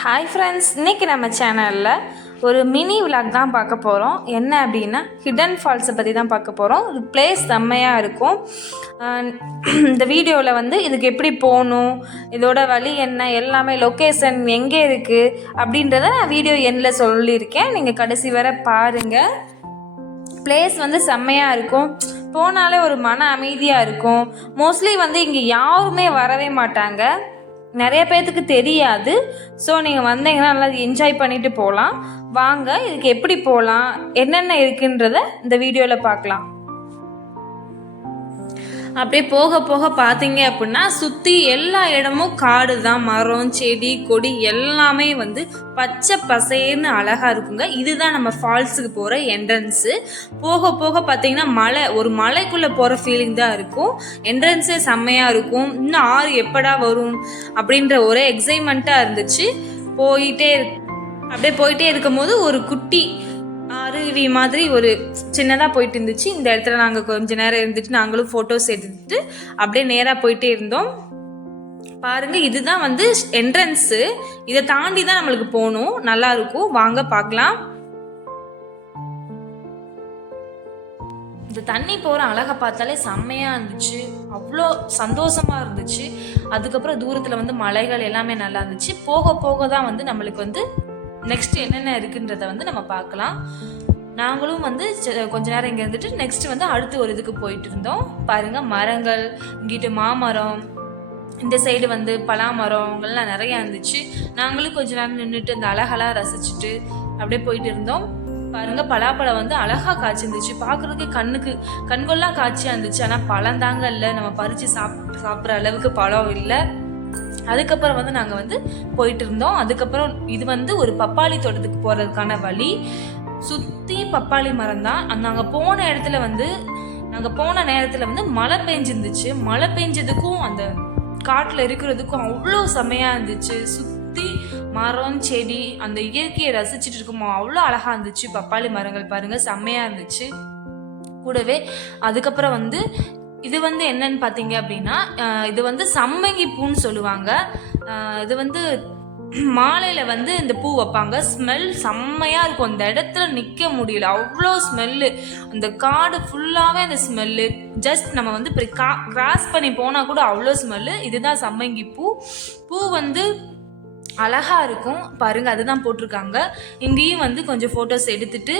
Hi friends, இன்றைக்கி நம்ம சேனலில் ஒரு மினி விலாக் தான் பார்க்க போகிறோம். என்ன அப்படின்னா ஹிடன் ஃபால்ஸை பற்றி தான் பார்க்க போகிறோம். ஒரு பிளேஸ் செம்மையாக இருக்கும். இந்த வீடியோவில் வந்து இதுக்கு எப்படி போகணும், இதோட வழி என்ன, எல்லாமே லொக்கேஷன் எங்கே இருக்குது அப்படின்றத நான் வீடியோ எண்டில் சொல்லியிருக்கேன். நீங்கள் கடைசி வரை பாருங்கள். பிளேஸ் வந்து செம்மையாக இருக்கும். போனாலே ஒரு மன அமைதியாக இருக்கும். மோஸ்ட்லி வந்து இங்கே யாருமே வரவே மாட்டாங்க, நிறைய பேர்த்துக்கு தெரியாது. ஸோ நீங்கள் வந்தீங்கன்னா நல்லா என்ஜாய் பண்ணிட்டு போகலாம். வாங்க, இதுக்கு எப்படி போகலாம், என்னென்ன இருக்குன்றத இந்த வீடியோவில் பார்க்கலாம். அப்படியே போக போக பார்த்தீங்க அப்படின்னா சுற்றி எல்லா இடமும் காடு தான். மரம், செடி, கொடி எல்லாமே வந்து பச்சை பசேன்னு அழகாக இருக்குங்க. இதுதான் நம்ம ஃபால்ஸுக்கு போகிற என்ட்ரன்ஸு. போக போக பார்த்தீங்கன்னா ஒரு மலைக்குள்ளே போகிற ஃபீலிங் தான் இருக்கும். என்ட்ரன்ஸே செம்மையாக இருக்கும். இன்னும் ஆறு எப்படா வரும் அப்படின்ற ஒரே எக்ஸைட்மெண்ட்டாக இருந்துச்சு. அப்படியே போயிட்டே இருக்கும்போது ஒரு குட்டி அருவி மாதிரி ஒரு சின்னதாக போயிட்டு இருந்துச்சு. இந்த இடத்துல நாங்கள் கொஞ்ச நேரம் இருந்துட்டு நாங்களும் ஃபோட்டோஸ் எடுத்துட்டு அப்படியே நேராக போயிட்டே இருந்தோம். பாருங்க, இதுதான் வந்து என்ட்ரன்ஸு. இதை தாண்டி தான் நம்மளுக்கு போகணும். நல்லா இருக்கும், வாங்க பார்க்கலாம். இந்த தண்ணி போகிற அழகை பார்த்தாலே செம்மையாக இருந்துச்சு, அவ்வளோ சந்தோஷமாக இருந்துச்சு. அதுக்கப்புறம் தூரத்தில் வந்து மலைகள் எல்லாமே நல்லா இருந்துச்சு. போக போக தான் வந்து நம்மளுக்கு வந்து நெக்ஸ்ட் என்னென்ன இருக்குன்றத வந்து நம்ம பார்க்கலாம். நாங்களும் வந்து கொஞ்ச நேரம் இங்கே இருந்துட்டு நெக்ஸ்ட் வந்து அடுத்து ஒரு இதுக்கு போயிட்டு இருந்தோம். பாருங்க, மரங்கள், இங்கிட்டு மாமரம், இந்த சைடு வந்து பலாமரங்கள்லாம் நிறையா இருந்துச்சு. நாங்களும் கொஞ்ச நேரம் நின்றுட்டு அந்த அழகெல்லாம் ரசிச்சுட்டு அப்படியே போயிட்டு இருந்தோம். பாருங்க, பலாப்பழம் வந்து அழகா காய்ச்சிருந்துச்சு. பார்க்கறதுக்கு கண்கொள்ளா காய்ச்சியா இருந்துச்சு. ஆனால் பழம் தாங்க இல்லை, நம்ம பறித்து சாப்பிட்ற அளவுக்கு பழம் இல்லை. அதுக்கப்புறம் வந்து நாங்கள் வந்து போயிட்டு இருந்தோம். அதுக்கப்புறம் இது வந்து ஒரு பப்பாளி தோட்டத்துக்கு போகிறதுக்கான வழி. சுற்றி பப்பாளி மரம் தான். நாங்கள் போன நேரத்தில் வந்து மழை பெஞ்சிருந்துச்சு. மழை பெஞ்சதுக்கும் அந்த காட்டில் இருக்கிறதுக்கும் அவ்வளோ செமையாக இருந்துச்சு. சுற்றி மரம், செடி, அந்த இயற்கையை ரசிச்சுட்டு இருக்குமோ அவ்வளோ அழகாக இருந்துச்சு. பப்பாளி மரங்கள் பாருங்கள், செம்மையாக இருந்துச்சு. கூடவே அதுக்கப்புறம் வந்து இது வந்து என்னன்னு பார்த்தீங்க அப்படின்னா, இது வந்து சம்மங்கி பூன்னு சொல்லுவாங்க. இது வந்து மாலையில் வந்து இந்த பூ வைப்பாங்க. ஸ்மெல் செம்மையாக இருக்கும். அந்த இடத்துல நிற்க முடியல, அவ்வளோ ஸ்மெல்லு. அந்த காடு ஃபுல்லாகவே அந்த ஸ்மெல்லு. ஜஸ்ட் நம்ம வந்து இப்படி கிராஸ் பண்ணி போனால் கூட அவ்வளோ ஸ்மெல்லு. இதுதான் சம்மங்கி பூ. பூ வந்து அழகாக இருக்கும் பாருங்கள், அதுதான் போட்டிருக்காங்க. இங்கேயும் வந்து கொஞ்சம் ஃபோட்டோஸ் எடுத்துட்டு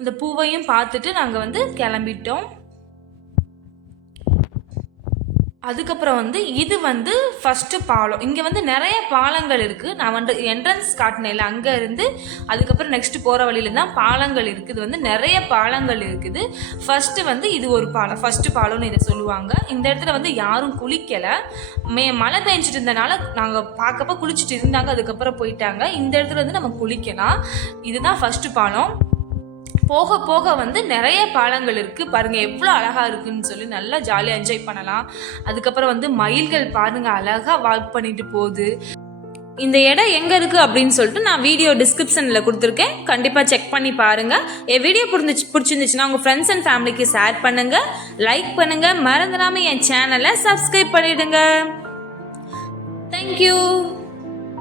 இந்த பூவையும் பார்த்துட்டு நாங்கள் வந்து கிளம்பிட்டோம். அதுக்கப்புறம் வந்து இது வந்து ஃபஸ்ட்டு பாலம். இங்கே வந்து நிறைய பாலங்கள் இருக்குது. நான் வந்து என்ட்ரன்ஸ் காட்டினேன்ல, அங்கே இருந்து அதுக்கப்புறம் நெக்ஸ்ட் போகிற வழியில தான் பாலங்கள் இருக்குது. இது வந்து நிறைய பாலங்கள் இருக்குது. ஃபஸ்ட்டு வந்து இது ஒரு பாலம், ஃபஸ்ட்டு பாலம்னு இதை சொல்லுவாங்க. இந்த இடத்துல வந்து யாரும் குளிக்கலை. மழை பெஞ்சிட்டு இருந்தனால நாங்கள் பார்க்கப்ப குளிச்சுட்டு இருந்தாங்க, அதுக்கப்புறம் போயிட்டாங்க. இந்த இடத்துல வந்து நம்ம குளிக்கலாம். இதுதான் ஃபஸ்ட்டு பாலம். போக போக வந்து நிறைய பாலங்கள் இருக்குது. பாருங்கள் எவ்வளோ அழகாக இருக்குன்னு சொல்லி நல்லா ஜாலியாக என்ஜாய் பண்ணலாம். அதுக்கப்புறம் வந்து மயில்கள் பாருங்கள் அழகாக வாக் பண்ணிட்டு போகுது. இந்த இடம் எங்கே இருக்குது அப்படின்னு சொல்லிட்டு நான் வீடியோ டிஸ்கிரிப்ஷனில் கொடுத்துருக்கேன், கண்டிப்பாக செக் பண்ணி பாருங்கள். என் வீடியோ பிடிச்சிருந்துச்சுன்னா உங்கள் ஃப்ரெண்ட்ஸ் அண்ட் ஃபேமிலிக்கு ஷேர் பண்ணுங்கள், லைக் பண்ணுங்கள், மறந்துடாமல் என் சேனலை சப்ஸ்கிரைப் பண்ணிவிடுங்க. தேங்க்யூ.